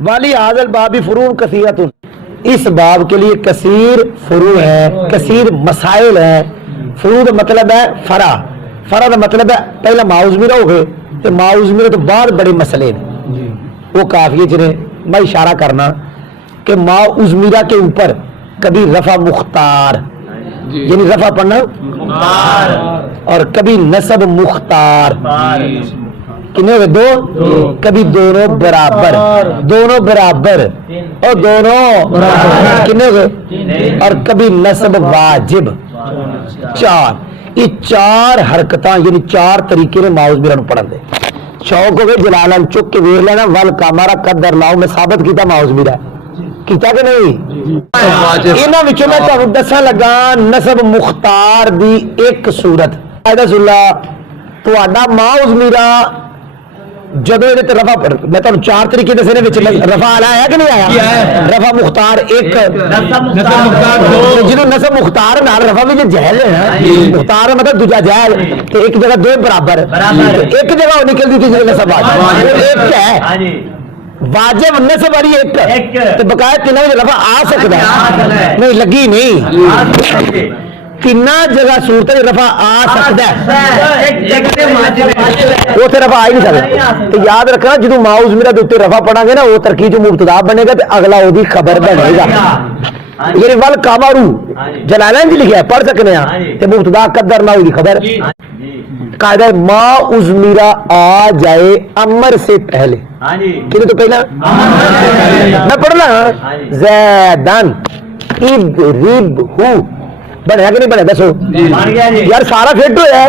वाली हाजल बाबी फुरून कसीरतुन, इस बाब के लिए कसीर फुरू है, कसीर मसाइल है। फुरू का मतलब है फरा, फरा का मतलब है पहला माउजमीरा हो गए तो माउजमीरा तो बाद बड़े मसले ने वो काफी है जिन्हें मैं इशारा करना कि माउजमीरा के ऊपर कभी रफा मुख्तार यानी रफा पढ़ना और कभी नसब मुख्तार कितने हो गए? दो। कभी दोनों बराबर, दोनों बराबर और दोनों कितने हो गए? और कभी नसब वाजिब, चार। ये चार हरकत यानी चार तरीके ने माउजमीरा पढ़न दे। शौक हो गए जलालन चुक के वेख लेना वल कामारा कदर लाओ मैं साबित किया माउजमीरा किया कि नहीं। इन्हां विचों मैं तुहानूं दस्सण लगा नसब मुख्तार दी एक सूरत कायदा सुल्ला तुहाडा माउजमीरा जदों इहदे ते रफा मैं तुहानूं चार तरीके दस्से ने विच रफा आला है कि नहीं आया? रफा मुख्तार एक, जिन्हों नसब मुख्तार नाल रफा भी जहल है मुख्तार मतलब दूजा जहल ते एक जगह दो बराबर एक जगह निकलती थी नसब एक है वाजिब नसब वाली एक तो बकाया तीनों रफा आ सकता है नहीं लगी नहीं तीना जगह सूरत रफा आ सकता है उसे रफा आ ही नहीं सकता। तो याद रखना जो माउजमीरा के उत्ते रफा पढ़ांगे ना वो तरकीब मुब्तदा बनेगा तो अगला वो खबर बनेगा। यानी वल कामारू जलालैन जी लिखा पढ़ सकने हैं मुब्तदा कदर ना हुई खबर। कायदा माउजमीरा आ जाए अमर से पहले कितने तो पहला मैं पढ़ना ज़ैदन इदरिबहु बनया कि नहीं बनया दसो यार सारा फिट होया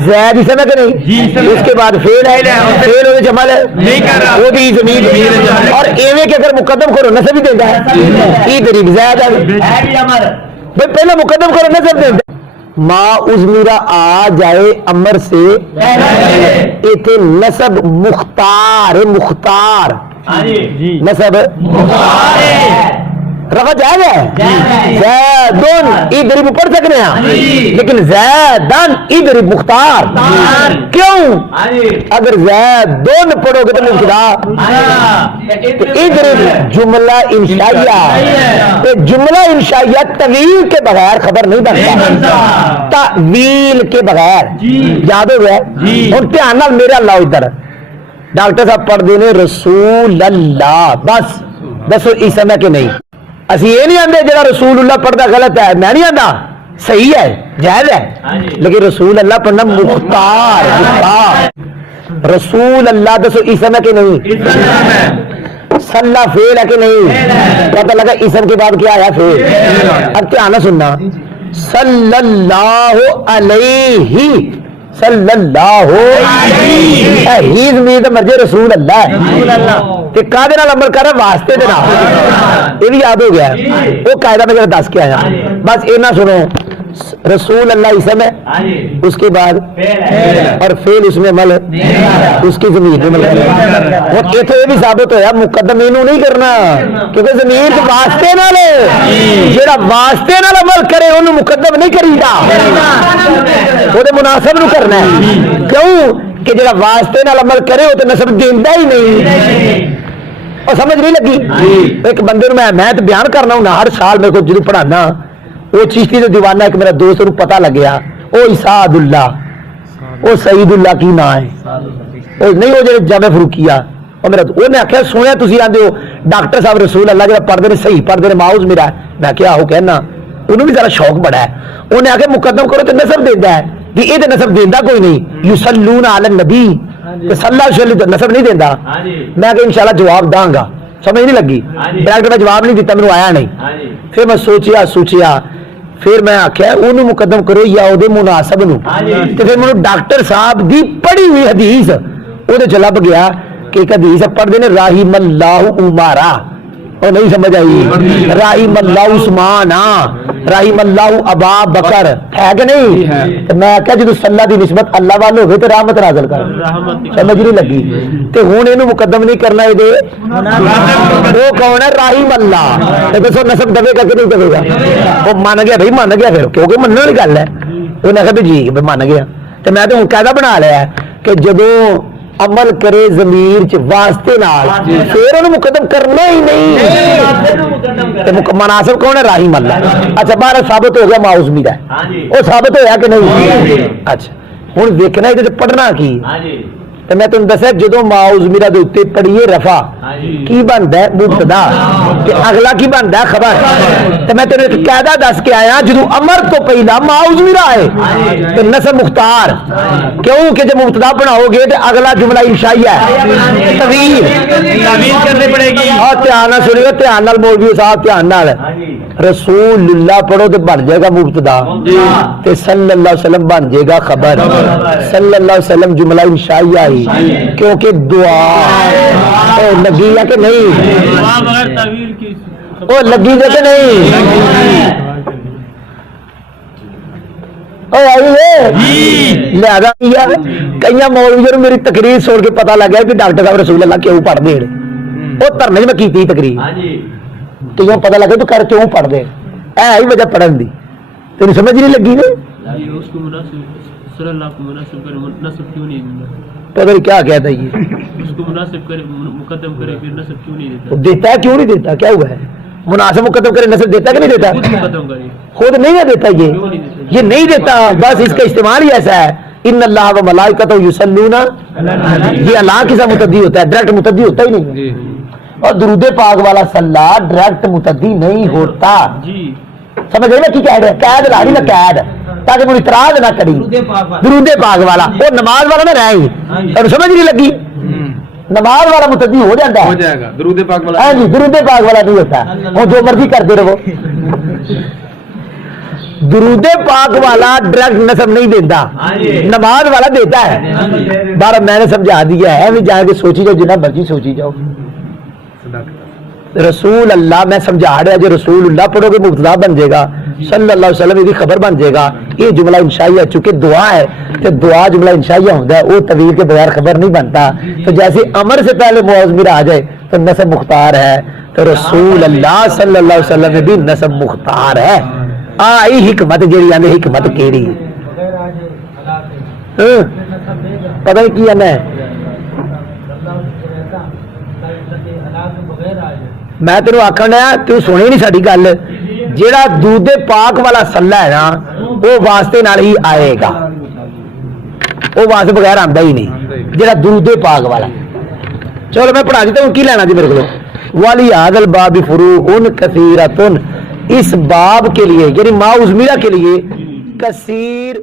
जैद इस समय कि नहीं उसके बाद फेल है फेल होने जमल है वो भी जमीन और एवे के अगर मुकदम करो नसब ही देता है इदरिब ज़ैद भाई पहले मुकदम करो नसब देता माउजमीरा आ जाए अमर से इथे नसब मुख्तार मुख्तार नसब रफा जाएगा ज़ैदुन इधर पढ़ सकते हैं लेकिन ज़ैदन इधर मुख्तार क्यों? अगर ज़ैदुन पढ़ोगे तो मुब्तदा इधर जुमला इंशाइया तो जुमला इंशाइया तवील के बगैर खबर नहीं बनता तवील के बगैर याद हो गया। और ध्यान नाल मेरा अल्लाह इधर डॉक्टर साहब पढ़ते ने रसूल अल्लाह बस दसो इस समय के नहीं असि ये नहीं आते जरा रसूलुल्लाह पढ़ता गलत है मैं नहीं आता सही है जायज है लेकिन रसूल अल्लाह पढ़ना मुख्तार मुख्तार रसूल अल्लाह दसो इस समय के नहीं सल्ला फेल है कि नहीं पता लगा इसम के बाद क्या आया फेल। अब ध्यान सुनना सल्लल्लाहु अलैहि सल्लल्लाहु अलैहि ज़मीर मर्जे रसूल अल्लाह ते कादे नाल अमल कर वास्ते दे नाल ये भी याद हो गया वो कायदा में जरा दस के आया बस इतना सुनो रसूल अल्लाह इसम है उसके बाद और फेल उसमें मल उसकी जमीन में मल और इथे ये भी साबित होया मुकदम इनू नहीं करना क्योंकि जमीन वास्ते नाल जेड़ा वास्ते नाल अमल करे उन्हें मुकदम नहीं करीदा ओदे मुनासिब नू करना है क्यों कि जेड़ा वास्ते नाल अमल करे वो तो नसब देंदा ही नहीं और समझ नहीं लगी। एक बंदे मैं तो बयान करना हूं हर साल मेरे को जो पढ़ाना वो चिश्ती से दीवाना एक मेरा दोस्त को पता लग गया ओ इसादुल्ला ओ सईदुल्ला की ना है ओ नहीं वो जो जामे फरूकिया और मेरा उन्हें आख्या सुनिया तुम आते हो डॉक्टर साहब रसूल अल्लाह जो पढ़ते ने सही पढ़ते ने माउज मेरा मैं क्या हो कहना उन्होंने भी जरा शौक बड़ा है उन्हें आख्या मुकदम करो तो नसब देता है कि ये नसब देता कोई नहीं युसल्लूना अला नबी तो नसब नहीं देता मैं इंशाल्लाह जवाब दांगा समझ नहीं लगी डायरेक्ट मैं जवाब नहीं दिता मैं आया नहीं फिर मैं सोचिया फिर मैं आख्या उन्होंने मुकदम करो या ओदे मुनासिब नूं ते फिर मैनूं डॉक्टर साहब दी पढ़ी हुई हदीस ओदे च लभ गया कि एक हदीस पढ़दे ने राहिमल्लाहु उमारा और नहीं समझ आई राहिमल्लाहु उस्माना राहिमल्लाहु अबा बकर है कि नहीं तो मैं क्या जो सल्ला दी निस्बत अल्लाह वाल हो गए तो रहमत नाज़िल कर समझ नहीं लगी तो हुण इहनूं मुकदम नहीं करना ये वो कौन है राहिमल्लाह तो दसो नसब देवेगा कि नहीं देवेगा वो मान गया भाई मान गया फिर क्योंकि मनने वाली गल है उन्हें आख्या भी जी मान गया तो मैं तो कायदा बना लिया कि जदों अमल करे जमीर च वास्ते नाल फिर उन्हें मुकदम करना ही नहीं। मुनासिब कौन है? राहिम अल्लाह। अच्छा बाहर साबित हो गया माउस मीरा, वो साबित होया कि नहीं? अच्छा हुण देखना ये पढ़ना की तो मैं तुम दसा जो माउस मीरा दे उत्ते पढ़िए रफा की बनता है मुबतदा ते अगला की बनता है खबर। तो मैं तेरे एक कायदा दस के आया जो अमर तो पहला माउस मीरा है तो नसब मुख्तार, क्यों कि जब मुबतदा बनाओगे तो अगला जुमला इंशाइया है तवील करनी पड़ेगी। और ध्यान नाल सुनियो, ध्यान नाल मौलवी साहब ध्यान नाल रसूलुल्लाह पढ़ो तो बन जाएगा मुबतदा ते सल्लल्लाहु अलैहि वसल्लम बन जाएगा खबर। सल्लल्लाहु अलैहि वसल्लम जुमला इंशाइया ही क्योंकि दुआ लगी है कि नहीं? वो लगी है कि नहीं? लिहाजा कई मौलवियों मेरी तकरीर सुन के पता लग गया कि डॉक्टर साहब रसूल अल्लाह क्यों पढ़ते हैं। वो धरने में की तकरीर तो जो पता लगे तो कर क्यों पढ़ते है ही वजह पढ़न की तेन समझ नहीं लगी ने पता नहीं क्या कहता ये उसको मुनासिब करे मुकद्दम करे फिर नसब क्यों नहीं देता? देता है क्यों नहीं देता? क्या हुआ है? मुनासिब मुकद्दम करे नसब देता कि नहीं देता? खुद नहीं है देता ये नहीं देता। बस इसका इस्तेमाल ही ऐसा है इन अल्लाह व मलाइकतहु युसल्लूना, ये अल्लाह के साथ मुतद्दी होता है, डायरेक्ट मुतद्दी होता ही नहीं। और दुरूद पाक वाला सल्ला डायरेक्ट मुतद्दी नहीं होता। समझ रहे की कह रहे? कैद ला रही ना कैद ताकि मुझे इतराज ना करी। दुरूदे पाक वाला वो नमाज वाला ना रहे और समझ नहीं लगी नमाज वाला मुतद्दी हो जाता है, हो जाएगा। दुरूदे पाक वाला, हाँ जी, दुरूदे पाक वाला नहीं होता। वो जो मर्जी करते रहो। दुरूदे पाक वाला डायरेक्ट नसब नहीं देता, नमाज वाला देता है। बार मैंने समझा दिया है, भी जाके सोची जाओ जितना मर्जी सोची जाओ। रसूल अल्लाह मैं समझा रहा जो रसूल अल्लाह पढ़ोगे मुबतदा बन जाएगा, सल्लल्लाहु अलैहि वसल्लम की खबर बन जाएगा। ये जुमला इंशाइया चूंकि दुआ है तो दुआ जुमला इंशाइया होता है, वो तवील के बगैर खबर नहीं बनता। तो जैसे अमर से पहले मुआज़ मीरा आ जाए तो नसब मुख्तार है, तो रसूल अल्लाह सल्लल्लाहु अलैहि वसल्लम में भी नसब मुख्तार है। आई हिकमत जी आने हिकमत केड़ी पता नहीं की आना है। मैं तेन आखन डया तू सुनी नहीं साडी गल, जेड़ा दूधे पाक वाला सल्ला है ना वो वास्ते नाल ही आएगा, वो वास्ते बगैर आंदा ही नहीं जेड़ा दूधे पाक वाला। चलो मैं पढ़ा देता हूँ की लेना जी मेरे को। वाली आदल बाबी फुरूउन कसीरतुन, इस बाब के लिए यानी माउज़ मीरा के लिए कसीर